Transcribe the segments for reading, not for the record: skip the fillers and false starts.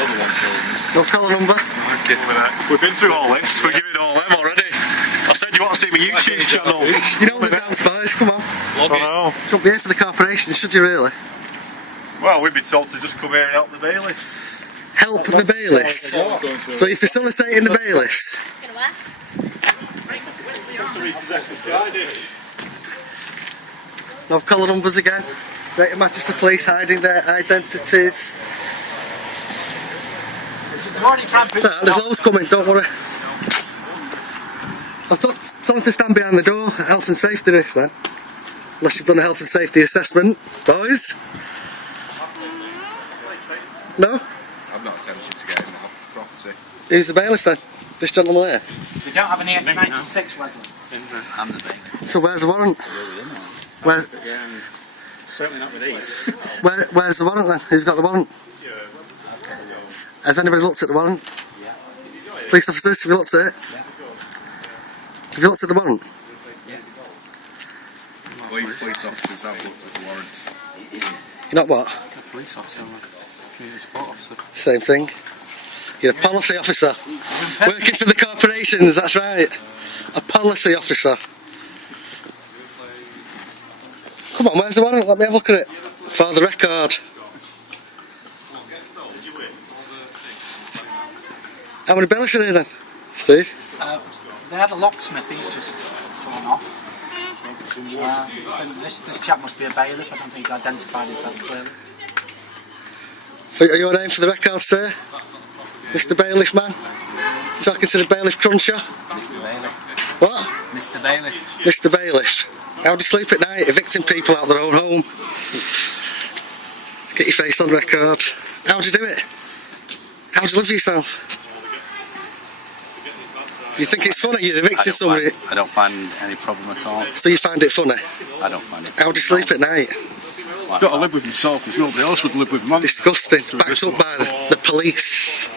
another one for them. No collar number? Okay. We've been through all this, we're giving all them already. I said you want to see my YouTube channel. You know the dance boys, come on. I know. Shouldn't be here for the corporation, should you really? Well, we've been told to just come here and help the bailiffs. Help the bailiffs? So you're facilitating the bailiffs? To repossess this guy, did No collar numbers again. Greater Manchester Police hiding their identities. There's those coming, don't worry. I've told someone to stand behind the door. Health and safety this then. Unless you've done a health and safety assessment. Boys? No? I'm not attempting to get in the property. Who's the bailiff then? This gentleman there? We don't have any X96, Wesley. I'm the bailiff. So where's the warrant? Where, Certainly not with these. where's the warrant then? Who's got the warrant? Has anybody looked at the warrant? Yeah. Police officers, have you looked at it? Yeah. Have you looked at the warrant? Yes. Police officers have looked at the warrant. You're not what? A police officer, community support officer. Same thing. You're a policy officer. Working for the corporations, that's right. A policy officer. Come on, where's the warrant? Let me have a look at it. For the record. How many bailiffs are here then, Steve? They had a locksmith, he's just fallen off. This chap must be a bailiff, I don't think he's identified himself clearly. Are you on aim for the record, sir? Mr. Bailiff man? Talking to the bailiff cruncher? Mr. Bailiff. What? Mr. Bailiff. Mr. Bailiff. How do you sleep at night? Evicting people out of their own home. Get your face on record. How do you do it? How do you live for yourself? You think it's funny you're evicting somebody? I don't find any problem at all. So you find it funny? I don't find it. How do you sleep at night? Got to live with himself because nobody else would live with him. Disgusting. Backed up by the police.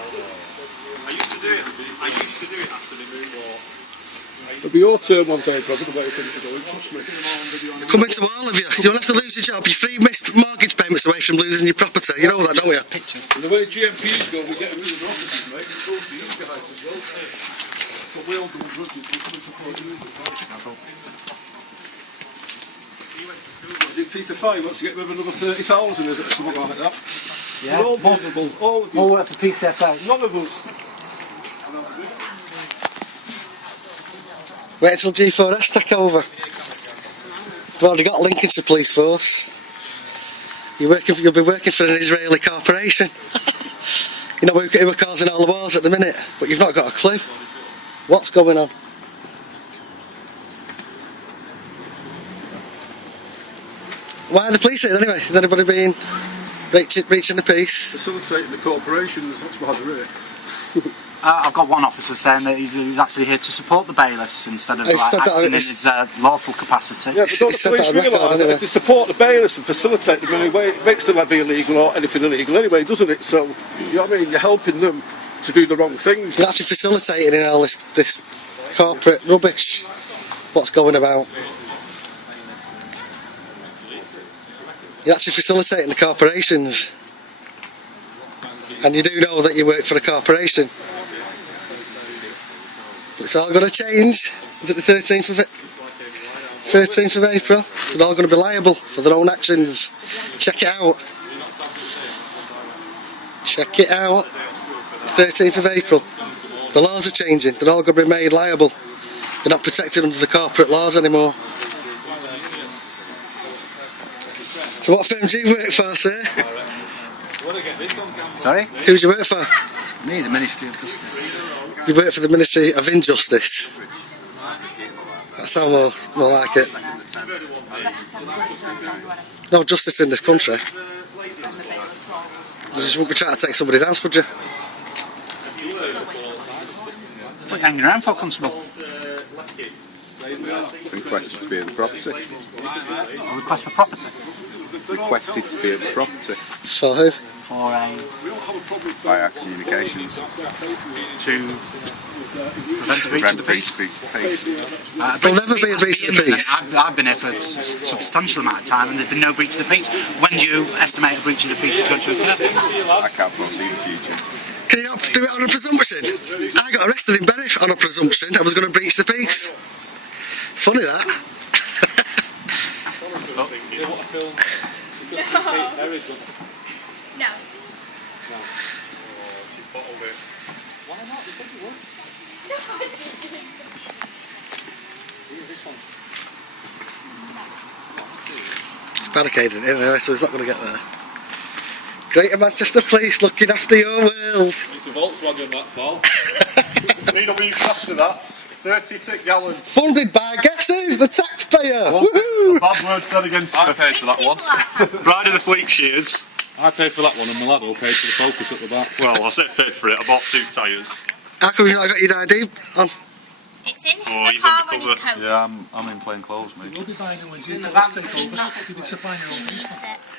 It'll be your turn one day, brother, the way things are going, trust me. Coming to all of you. You'll have to lose your job. You're 3 missed mortgage payments away from losing your property. You know that, don't you? And the way GMPs go, we're getting rid of the offices, mate. It goes to these guys as well. But we all do grudges, we come and support you. I think Peter Fay wants to get rid of another 30,000, is it, or something like that? Yeah. We're all vulnerable, all of you. More work for PCSA. None of us. Wait until G4S take over. They've already got Lincolnshire Police Force. You'll be working for an Israeli corporation. You know who are causing all the wars at the minute, but you've not got a clue. What's going on? Why are the police here anyway? Has anybody been breaching the peace? Facilitating the corporations, that's why they're here. I've got one officer saying that he's actually here to support the bailiffs instead of acting in his lawful capacity. Yeah, but don't the police realise that if they support the bailiffs and facilitate them in any way, it makes them either illegal or anything illegal anyway, doesn't it? So, you know what I mean? You're helping them to do the wrong things. You're actually facilitating in all this corporate rubbish. What's going about? You're actually facilitating the corporations. And you do know that you work for a corporation. But it's all going to change. Is it the 13th of April? They're all going to be liable for their own actions. Check it out. Check it out. 13th of April. The laws are changing. They're all going to be made liable. They're not protected under the corporate laws anymore. So what firm do you work for, sir? Sorry? Who do you work for? Me, the Ministry of Justice. You work for the Ministry of Injustice. That sounds more like it. No justice in this country. You just wouldn't be trying to take somebody's house, would you? What are you hanging around for, Constable? Requested to be at the property. A request for property? Requested to be at the property. For who? for a Via communications. to prevent a breach of the peace. There'll never be a breach of the peace. I've been here for a substantial amount of time, and there's been no breach of the peace. When do you estimate a breach of the peace is going to occur? I can't foresee the future. Can you not do it on a presumption? I got arrested in Berwick on a presumption I was going to breach the peace. Funny that. No. It's barricaded anyway, so he's not going to get there. Greater Manchester Police looking after your world. It's a Volkswagen, that Paul. VW after that. 30 tick gallon. Funded by guess who? The taxpayer. Woohoo! Bad word said against I paid for that one. Pride of the Fleet shears. I paid for that one and my lad will pay for the Focus at the back. Well, I said paid for it. I bought 2 tyres. How come you not got your ID on? It's in Oh, the he's car on undercover. his coat. Yeah, I'm in plain clothes, mate. That's it.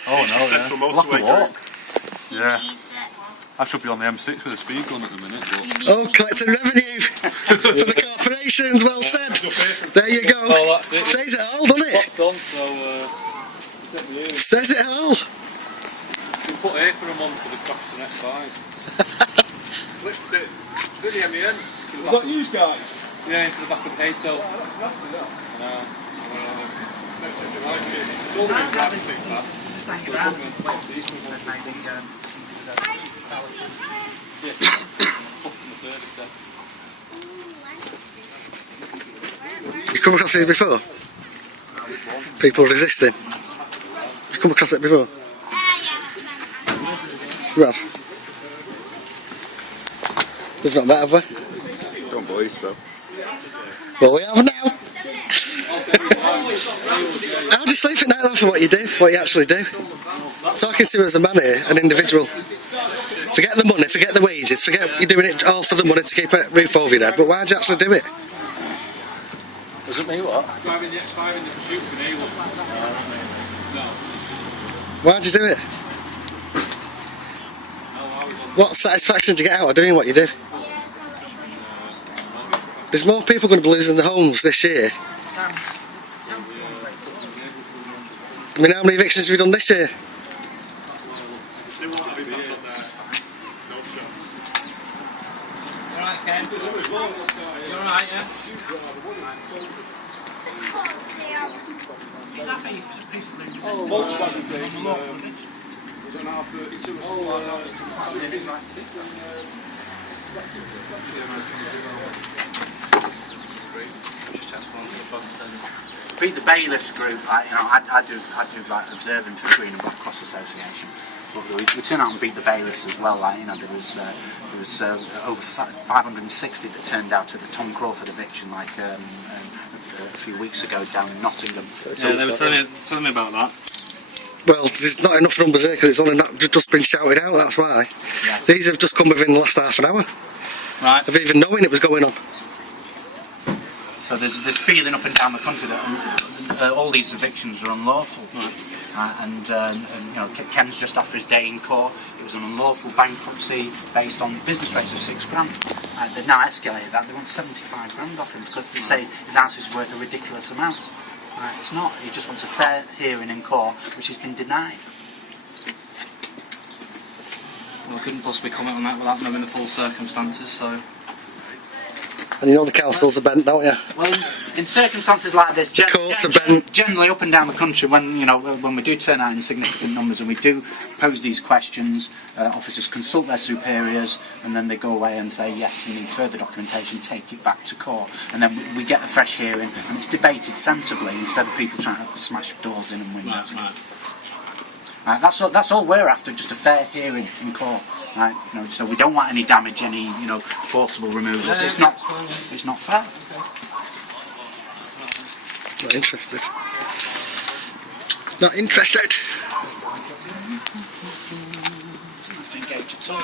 Oh no, Central yeah. motorway Walk. He Yeah. needs it. I should be on the M6 with a speed gun at the minute, but... Oh, collecting revenue for the corporations, well said. There you go. Oh, that's it. Says it all, doesn't it? Popped on, so, Says it all. you put A for a month for the Clapton S5. Lift it. Do the MEN. Was that you guys? Yeah, into the back of the Hato. That's nasty, that. It's all been practicing that. Just hang around. You come across these before? People resisting. You come across it before? You have? We've not met, have we? Don't believe so. Well, we have now. How do you sleep at night though for what you do, what you actually do? Talking to you as a man here, an individual. Forget the money, forget the wages, forget you're doing it all for the money to keep a roof over your head, but why'd you actually do it? Was it me, what? Driving the X5 in the pursuit for an A1. Why'd you do it? What satisfaction do you get out of doing what you do? There's more people going to be losing their homes this year. I mean, how many evictions have you done this year? They won't have him back on there. No chance. Alright, Ken? You alright, yeah? He's happy. He's peacefully Oh, Volkswagen thing. Was an R32. Beat the bailiffs group, like, you know, I do like observing for the Green and Black Cross Association. But we turn out and beat the bailiffs as well. Like, you know, there was over 560 that turned out at the Tom Crawford eviction, like a few weeks ago down in Nottingham. Yeah, they were telling me about that. Well, there's not enough numbers here because it's only not just been shouted out, that's why. Yes. These have just come within the last half an hour Right. of even knowing it was going on. So there's this feeling up and down the country that all these evictions are unlawful. And you know, Ken's just after his day in court. It was an unlawful bankruptcy based on business rates of £6,000. They've now escalated that. They want 75 grand off him because they say his house is worth a ridiculous amount. It's not. He just wants a fair hearing in court, which has been denied. Well, I couldn't possibly comment on that without knowing the full circumstances, so... And you know the councils are bent, don't you? Well, in circumstances like this, generally up and down the country, when we do turn out in significant numbers and we do pose these questions, officers consult their superiors, and then they go away and say, yes, you need further documentation, take it back to court, and then we get a fresh hearing, and it's debated sensibly instead of people trying to smash doors in and windows. Right. That's all we're after, just a fair hearing in court. Right, so we don't want any damage, any forcible removals. It's not fair. Not interested. Not interested. Doesn't have to engage at all.